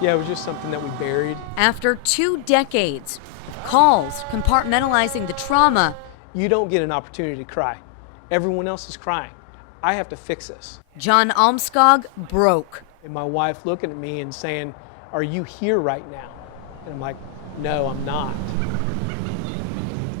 Yeah, it was just something that we buried. After 2 decades of calls compartmentalizing the trauma, You don't get an opportunity to cry. Everyone else is crying. I have to fix this. John Almskog broke. And my wife looking at me and saying, "Are you here right now?" And I'm like, "No, I'm not."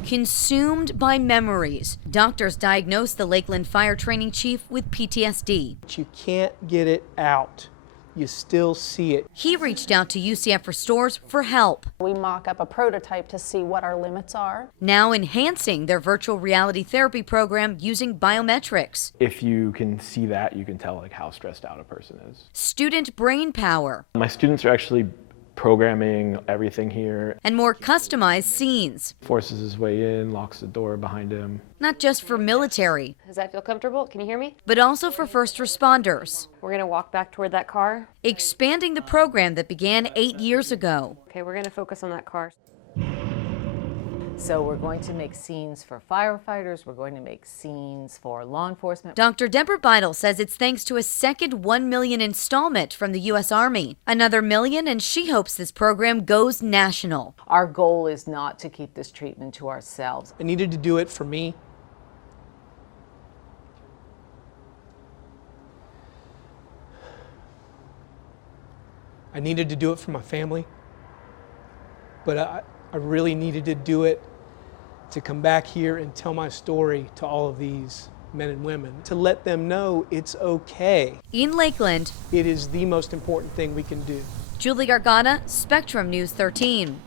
Consumed by memories, doctors diagnosed the Lakeland fire training chief with PTSD. But you can't get it out. You still see it. He reached out to UCF Restores for help. We mock up a prototype to see what our limits are. Now enhancing their virtual reality therapy program using biometrics. If you can see that, you can tell like how stressed out a person is. Student brain power. My students are actually programming everything here. And more customized scenes. Forces his way in, locks the door behind him. Not just for military. Does that feel comfortable? Can you hear me? But also for first responders. We're gonna walk back toward that car. Expanding the program that began 8 years ago. Okay, we're gonna focus on that car. So we're going to make scenes for firefighters, we're going to make scenes for law enforcement. Dr. Deborah Beidel says it's thanks to a second $1 million installment from the U.S. Army. Another $1 million, and she hopes this program goes national. Our goal is not to keep this treatment to ourselves. I needed to do it for me. I needed to do it for my family. But I really needed to do it to come back here and tell my story to all of these men and women, to let them know it's okay. In Lakeland, it is the most important thing we can do. Julie Gargana, Spectrum News 13.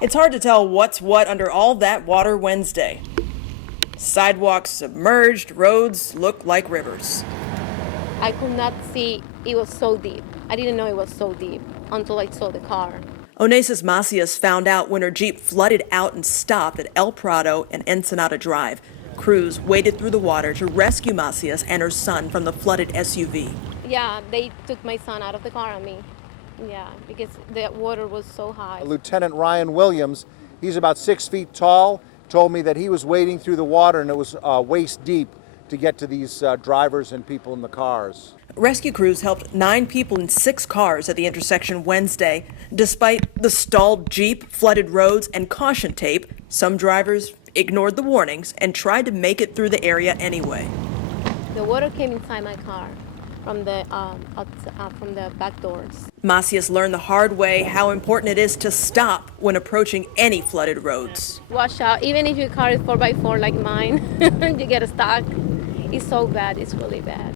It's hard to tell what's what under all that water Wednesday. Sidewalks submerged, roads look like rivers. I could not see, it was so deep. I didn't know it was so deep until I saw the car. Onesis Macias found out when her Jeep flooded out and stopped at El Prado and Ensenada Drive. Crews waded through the water to rescue Macias and her son from the flooded SUV. Yeah, they took my son out of the car on me. Yeah, because the water was so high. Lieutenant Ryan Williams, he's about 6 feet tall, told me that he was wading through the water and it was waist deep to get to these drivers and people in the cars. Rescue crews helped 9 people in 6 cars at the intersection Wednesday. Despite the stalled Jeep, flooded roads, and caution tape, some drivers ignored the warnings and tried to make it through the area anyway. The water came inside my car from the back doors. Macias learned the hard way how important it is to stop when approaching any flooded roads. Watch out, even if your car is 4x4 like mine, you get stuck. It's so bad, it's really bad.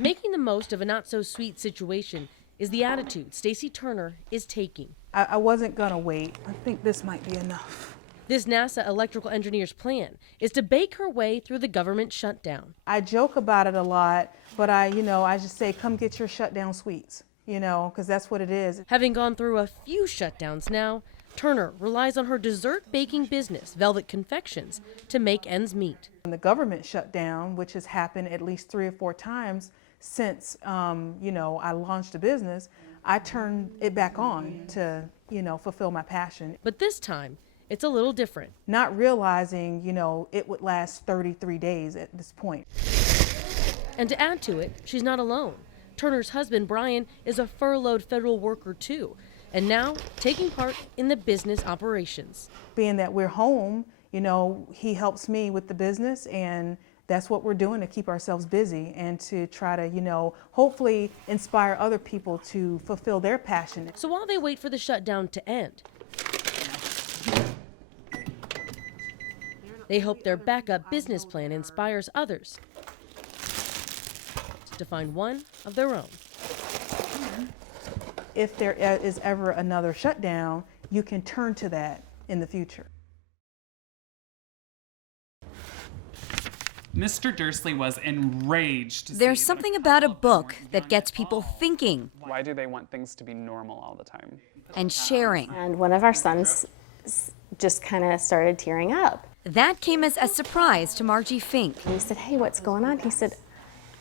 Making the most of a not-so-sweet situation is the attitude Stacy Turner is taking. I wasn't going to wait. I think this might be enough. This NASA electrical engineer's plan is to bake her way through the government shutdown. I joke about it a lot, but I just say, come get your shutdown sweets, because that's what it is. Having gone through a few shutdowns now, Turner relies on her dessert baking business, Velvet Confections, to make ends meet. When the government shut down, which has happened at least 3 or 4 times since, I launched a business, I turned it back on to, fulfill my passion. But this time, it's a little different. Not realizing, it would last 33 days at this point. And to add to it, she's not alone. Turner's husband, Brian, is a furloughed federal worker too, and now taking part in the business operations. Being that we're home, he helps me with the business, and that's what we're doing to keep ourselves busy and to try to, hopefully inspire other people to fulfill their passion. So while they wait for the shutdown to end, they hope their backup business plan inspires others to find one of their own. If there is ever another shutdown, you can turn to that in the future. Mr. Dursley was enraged. There's something about a book that gets people thinking. Why do they want things to be normal all the time? And sharing. And one of our sons just kind of started tearing up. That came as a surprise to Margie Fink. And we said, hey, what's going on? He said,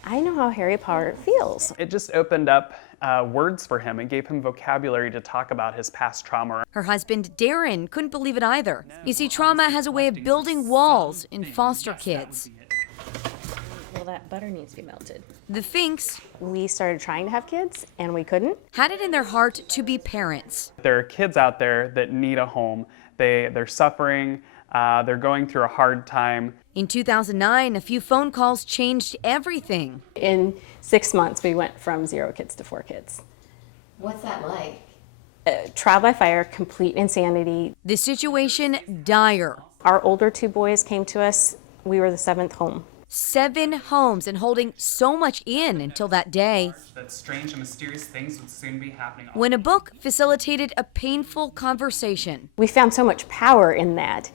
I know how Harry Potter feels. It just opened up words for him. It gave him vocabulary to talk about his past trauma. Her husband, Darren, couldn't believe it either. You see, trauma has a way of building walls in foster kids. Well, that butter needs to be melted. The Finks We started trying to have kids, and we couldn't. had it in their heart to be parents. There are kids out there that need a home. They're suffering. They're going through a hard time. In 2009, a few phone calls changed everything. In 6 months, we went from 0 kids to 4 kids. What's that like? Trial by fire, complete insanity. The situation dire. Our older 2 boys came to us. We were the 7th home. 7 homes and holding so much in until that day That strange and mysterious things would soon be happening. when a book facilitated a painful conversation. We found so much power in that.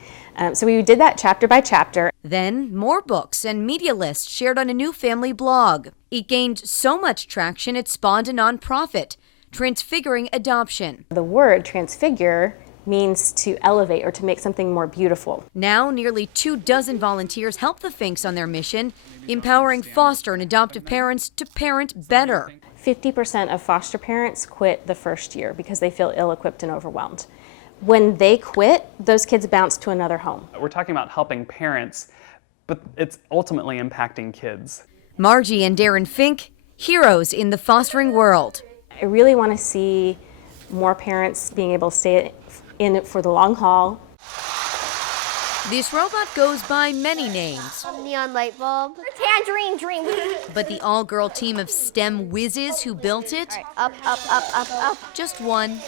So we did that chapter by chapter. Then more books and media lists shared on a new family blog. It gained so much traction it spawned a nonprofit, Transfiguring Adoption. The word transfigure means to elevate or to make something more beautiful. Now, nearly 24 volunteers help the Finks on their mission, empowering foster and adoptive parents to parent better. 50% of foster parents quit the first year because they feel ill-equipped and overwhelmed. When they quit, those kids bounce to another home. We're talking about helping parents, but it's ultimately impacting kids. Margie and Darren Fink, heroes in the fostering world. I really want to see more parents being able to stay in it for the long haul. This robot goes by many names, Neon light bulb. Tangerine dream. but the all-girl team of STEM whizzes who built it, Up, up, up, up, up. just one.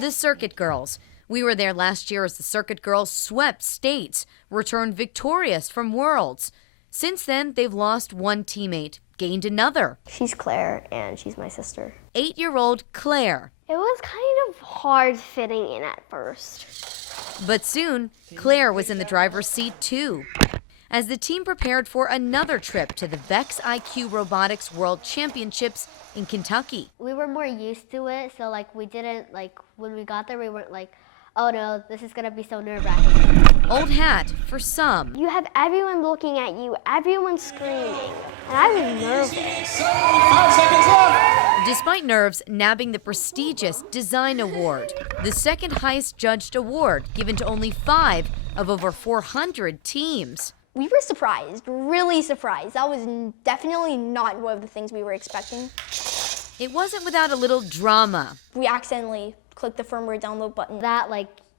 The Circuit Girls. We were there last year as the Circuit Girls swept states, returned victorious from Worlds. Since then, they've lost one teammate, gained another. She's Claire, and she's my sister. 8-year-old Claire. It was kind of hard fitting in at first. But soon, Claire was in the driver's seat too, as the team prepared for another trip to the VEX IQ Robotics World Championships in Kentucky. We were more used to it, so we didn't when we got there, we weren't like, oh no, this is gonna be so nerve-wracking. Old hat for some. You have everyone looking at you, everyone screaming, and I was nervous. Despite nerves, nabbing the prestigious Design Award, the second highest judged award given to only 5 of over 400 teams. We were surprised, really surprised. That was definitely not one of the things we were expecting. It wasn't without a little drama. We accidentally clicked the firmware download button. That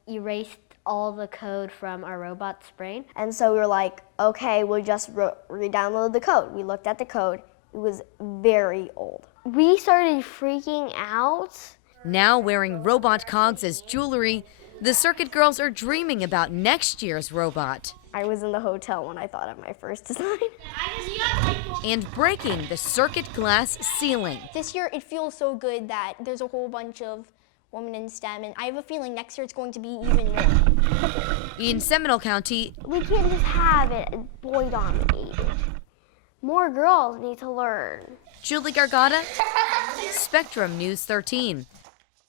erased all the code from our robot's brain. And so we were like, okay, we'll just re-download the code. We looked at the code. It was very old. We started freaking out. Now wearing robot cogs as jewelry, the Circuit Girls are dreaming about next year's robot. I was in the hotel when I thought of my first design. And breaking the circuit glass ceiling. This year it feels so good that there's a whole bunch of women in STEM, and I have a feeling next year it's going to be even more. In Seminole County, we can't just have it boy dominated. More girls need to learn. Julie Gargata, Spectrum News 13.